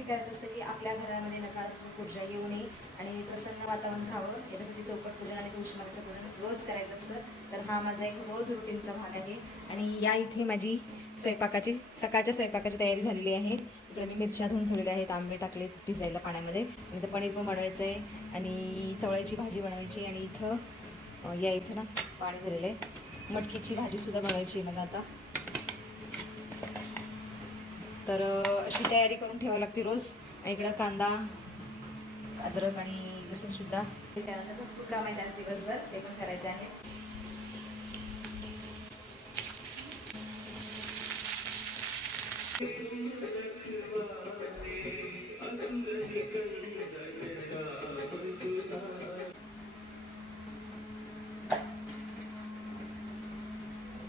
याच्यासाठी करायचं असतं की आपल्या घरामध्ये नकारात्मक ऊर्जा येऊ नये आणि प्रसन्न वातावरण राहावं, याच्यासाठी चौकट पूजन आणि तुळशीमातेचं पूजन रोज करायचं असतं. तर हा माझा एक रोज रुटीनचा भाग आहे. आणि या इथे माझी स्वयंपाकाची सकाळच्या स्वयंपाकाची तयारी झालेली आहे. इकडे मी मिरच्या धुवून ठेवलेल्या आहेत, आंबे टाकले भिजायला पाण्यामध्ये, आणि इथं पनीर पण बनवायचं आहे आणि चवळ्याची भाजी बनवायची. आणि इथं या इथं ना पाणी झालेलं आहे, मटकीची भाजीसुद्धा बनवायची आहे मला आता. तर अशी तयारी करून ठेवावी लागते रोज. आणि इकडं कांदा, अद्रक आणि लसूण सुद्धा, त्यानंतर खूप काम आहे आज दिवसभर, ते पण करायचे आहे.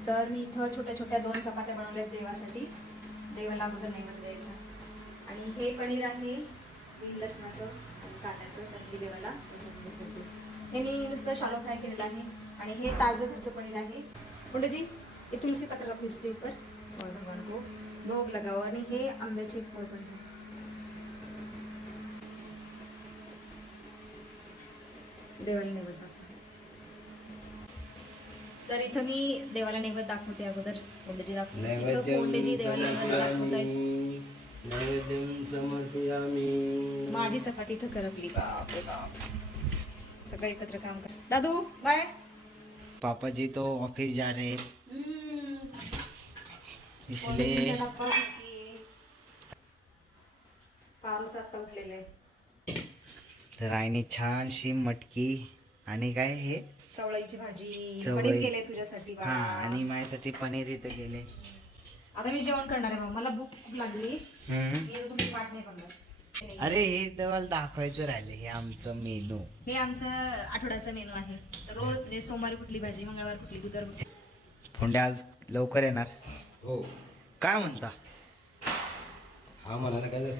तर मी इथं छोट्या छोट्या 2 चपात्या बनवल्या देवासाठी, देवाला अगोदर नैवेद्य द्यायचा. आणि हे पनीर आहे बिन लसणाचं आणि कांद्याचं, तर देवाला करते. हे मी नुसतं शालो फ्राय केलेलं आहे. आणि हे ताजं घरचं पनीर आहे. पंडित जी ये तुलसी पत्र रखो इसके ऊपर और भगवान को भोग लगाओ. आणि हे आंब्याचे फळ पण आहे. देवाला नैवेद्य दाखवते. तर इथं मी देवाला नैवेद्य दाखवते अगोदर. फोंडेजी दाखवते, फोंडेजी देवाला नैवेद्य दाखवतायत. माझी चपाती इथं करपली. बाप रे बाप, सगळं एकत्र काम कर. दादू बाय. पापा जी तो ऑफिस जा रहे हैं, इसलिए पारूस आता उठलेले आहे. तर आईने छानशी मटकी आणि काय हे चवळीची भाजी पनीर केले तुझ्यासाठी. हा, आणि माझ्यासाठी पनीर इथं गेले. आता मी जेवण करणार आहे. मला भूक खूप लागली. तुम्ही वाट नाही करणार. अरे हे तर मला दाखवायचं राहिले. हे आमचं मेनू, हे आमचं आठवड्याचा मेनू आहे. रोज सोमवारी कुठली भाजी, मंगळवार कुठली, बुधवार कुठली. फोंडे आज लवकर येणार. हो, काय म्हणता? हा मला काय जात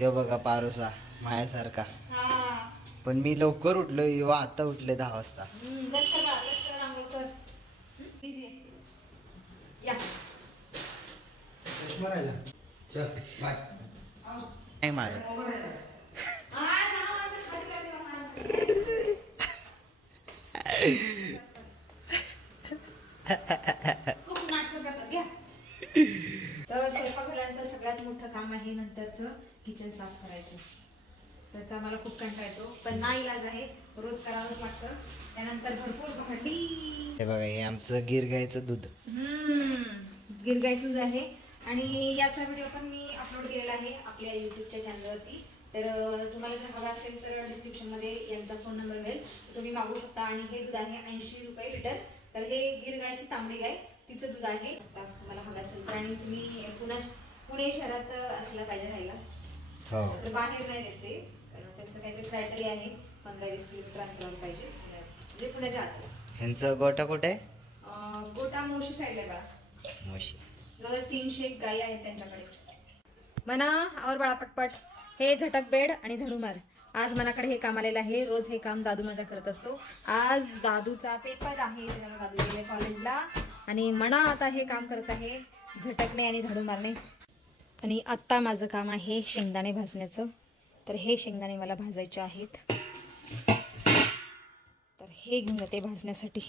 यो बघा पारोसा माझ्यासारखा. हा, पण मी लवकर उठलो. यो आता उठले 10 वाजता. चष्मा राहिला. चल बाय. नाही मारत. खूप नाटक करतात घ्या. तर स्वयंपाक झाल्यानंतर सगळ्यात मोठं काम आहे नंतरचं किचन साफ करायचं. त्याचा मला खूप कंटाळा येतो, पण ना इलाज आहे, रोज करावंच लागतं. त्यानंतर भरपूर भांडी. हे बघा, हे आमचं गिर गाईचं दूध. गिर गाईचं दूध आहे. आणि याचा व्हिडिओ पण मी अपलोड केलेला आहे आपल्या यूट्यूबच्या चॅनलवरती. तर तुम्हाला जर हवा असेल तर डिस्क्रिप्शनमध्ये यांचा फोन नंबर मिळेल, तुम्ही मागू शकता. आणि हे दूध आहे 80 रुपये लिटर. तर हे गिर गायची तांबडी गाय तिचं दूध आहे. तुम्हाला हवं असेल तर. आणि तुम्ही पुणे शहरात असला पाहिजे राहायला. तर बाहेर नाही देते, त्यांचं काहीतरी क्रायटेरिया आहे. 15-20 किलोमीटर अंतरावर पाहिजे, म्हणजे पुण्याच्या आतच. ह्यांचं गोटा कुठे आहे? गोटा मोशी साईडला आहे बाळा. मोशी. जवळ 300 गायी आहेत त्यांच्याकडे. मना और बाळा पटपट. हे झटक बेड आणि झाडू मार. आज मनाकडे हे काम आलेलं आहे. रोज हे काम दादू माझा करत असतो. आज दादूचा पेपर आहे, त्यामुळे दादू गेले कॉलेजला. आणि मना आता हे काम करत आहे, झटकणे आणि झाडू मारणे. आणि आत्ता माझं काम आहे शेंगदाणे भाजण्याचं. तर हे शेंगदाणे मला भाजायचे आहेत, तर हे घेऊन जाते भाजण्यासाठी.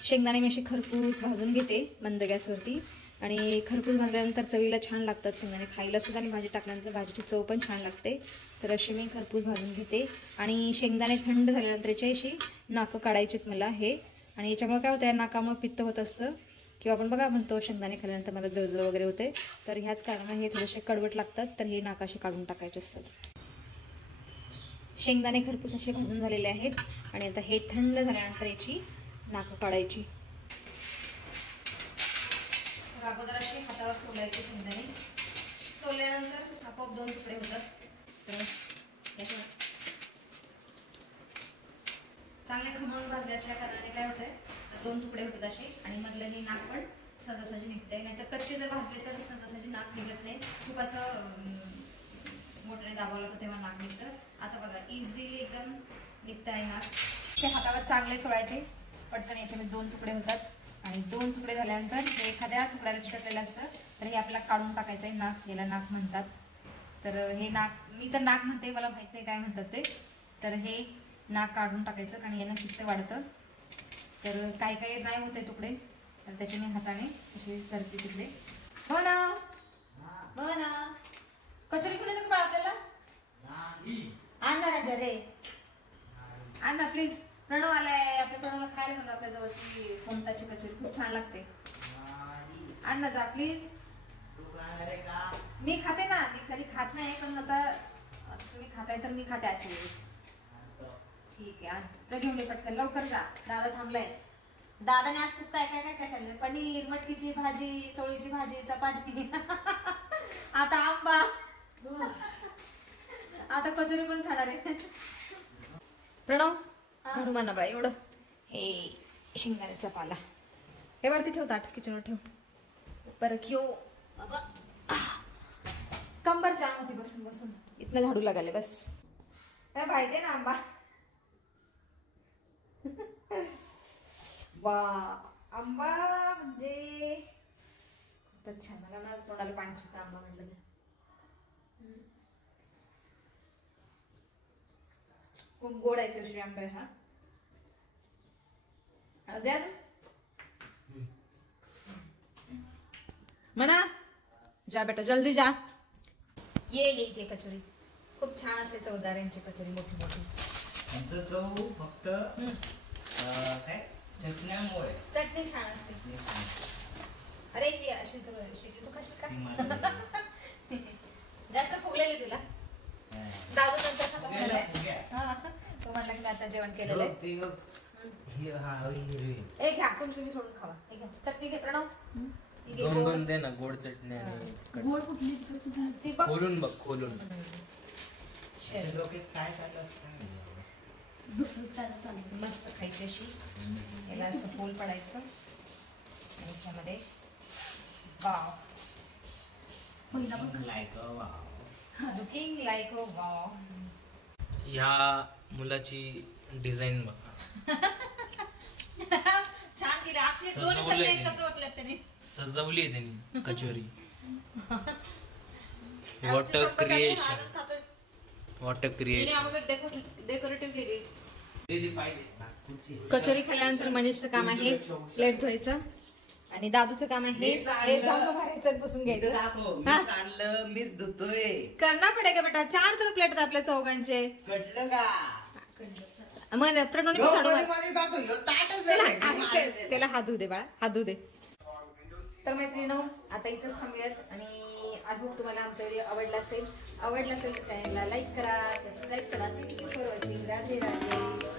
शेंगदाणे मी असे खरपूस भाजून घेते मंद गॅसवरती. आणि खरपूस भाजल्यानंतर चवीला छान लागतात शेंगदाणे, खायला सुद्धा. आणि भाजी टाकल्यानंतर भाजीची चव पण छान लागते. तर अशी मी खरपूस भाजून घेते. आणि शेंगदाणे थंड झाल्यानंतर याची अशी नाकं काढायचीत मला हे. आणि याच्यामुळे काय होतं, नाकामुळे पित्त होत असतं, किंवा आपण बघा म्हणतो शेंगदाणे खाल्ल्यानंतर मला जळजळ वगैरे होते. तर ह्याच कारणाने हे थोडेसे कडवट लागतात. तर हे नाकाशी काढून टाकायचे असतात. शेंगदाणे खरपूस असे भाजून झालेले आहेत. आणि आता हे थंड झाल्यानंतर याची नाकं काढायची. अगोदर असे हातावर सोलायचे शेंगदाणे. सोलल्यानंतर आपोआप 2 तुकडे होतात. तर चांगले खमंग भाजले असल्या कारणाने काय होतंय, 2 तुकडे होतात असे. आणि मधल्याने नाक पण सहजासहजी निघते. नाहीतर कच्चे जर भाजले तर सहजासहजी नाक निघत नाही. खूप असं मोठ्याने दाबावं लागतं तेव्हा नाक निघतं. आता बघा इझिली एकदम निघतं आहे नाक. ते हातावर चांगले चोळायचे, पटकन याचे 2 तुकडे होतात आणि 2 तुकडे झाल्यानंतर हे एखाद्या तुकड्याला चिटकलेलं असतं तर हे आपल्याला काढून टाकायचं आहे नाक. याला नाक म्हणतात. तर हे नाक, मी तर नाक म्हणते, मला माहित नाही काय म्हणतात ते. तर हे नाक काढून टाकायचं आणि यानं पित्त वाढतं. तर काही काही नाही होते तुकडे, तर त्याचे मी हाताने असे करते तुकडे. हो ना, हो ना. कचोरी कुठे नको बाळा आपल्याला? आण ना राजा रे, आण ना प्लीज. प्रणव आलाय, आपल्या प्रणवला खायला घालू आपल्या जवळची कोणताची कचोरी, खूप छान लागते. आण ना जा प्लीज. मी खाते ना, मी कधी खात नाही पण आता तुम्ही खाताय तर मी खाते आजच्या वेळेस. ठीक आहे, जा घेऊन ये पटकन, लवकर जा, दादा थांबलाय. दादाने आज खूप काय काय काय काय खाल्लं. पनीर, मटकीची भाजी, चवळीची भाजी, चपाती, आता आंबा, आता कचोरी पण खाणार आहे. प्रणव झाडू मार ना बाळा, एवढं हे शेंगदाण्याचा पाला हे वरती ठेव, ताट किचनवर ठेव. बरं घेऊ बाबा, कंबर जाम होती बसून बसून, इथनं झाडू लागाले बस. भाई दे ना आंबा. वा, आंबा म्हणजे खूपच छान. मला ना तोंडाला पाणी सुटतं आंबा म्हटलं की. खूप गोड आहे केशरी आंबा हा. अर्ध्या म्हणा, जा बेटा जल्दी जा. ये लीजिए कचोरी, खूप छान असते चवदार यांची कचोरी, मोठी मोठी. त्यांचं चव फक्त काय चटण्यामुळे. चटणी छान असते. अरे की अशी तू खाशील का? जास्त फुगलेली तुला. दादू नंतर खाता म्हणाला. तो म्हटला की मी आता जेवण केलेलं आहे. एक घ्या, तुमची सोडून खावा. एक घ्या, चटणी घे प्रणव. दोन दे ना, गोड चटणी आणि गोड कुठली ती बघ. खोलून बघ, खोलून. मस्त खायची अशी. याला असं पोल पडायचं आणि याच्यामध्ये wow, looking like a wow. ह्या मुलाची डिझाईन बघा. छान केली. आपले दोन्ही चटण्या एकत्र ओतल्यात त्यांनी. सजवली आहे त्यांनी kachori. Water creation, water creation. Decorative केली. कचोरी खाल्ल्यानंतर मनीषचं काम आहे प्लेट धुवायचं आणि दादूचं काम आहे हे झाडू मारायचं, बसून घ्यायचं. मीच धुतोय. करणार पडेल बेटा, 4 तर प्लेट आपल्या चौघांचे. कटलं का? मग प्रणवने पण झाडू मार. त्याला हात धुऊ दे बाळा, हात धुऊ दे. तर मैत्रिणींनो, आता इथंच थांबूयात आणि आय होप तुम्हाला आमचा व्हिडिओ आवडला असेल तर चॅनलला लाईक करा, सबस्क्राईब करा. Thank you for watching. Radhe Radhe.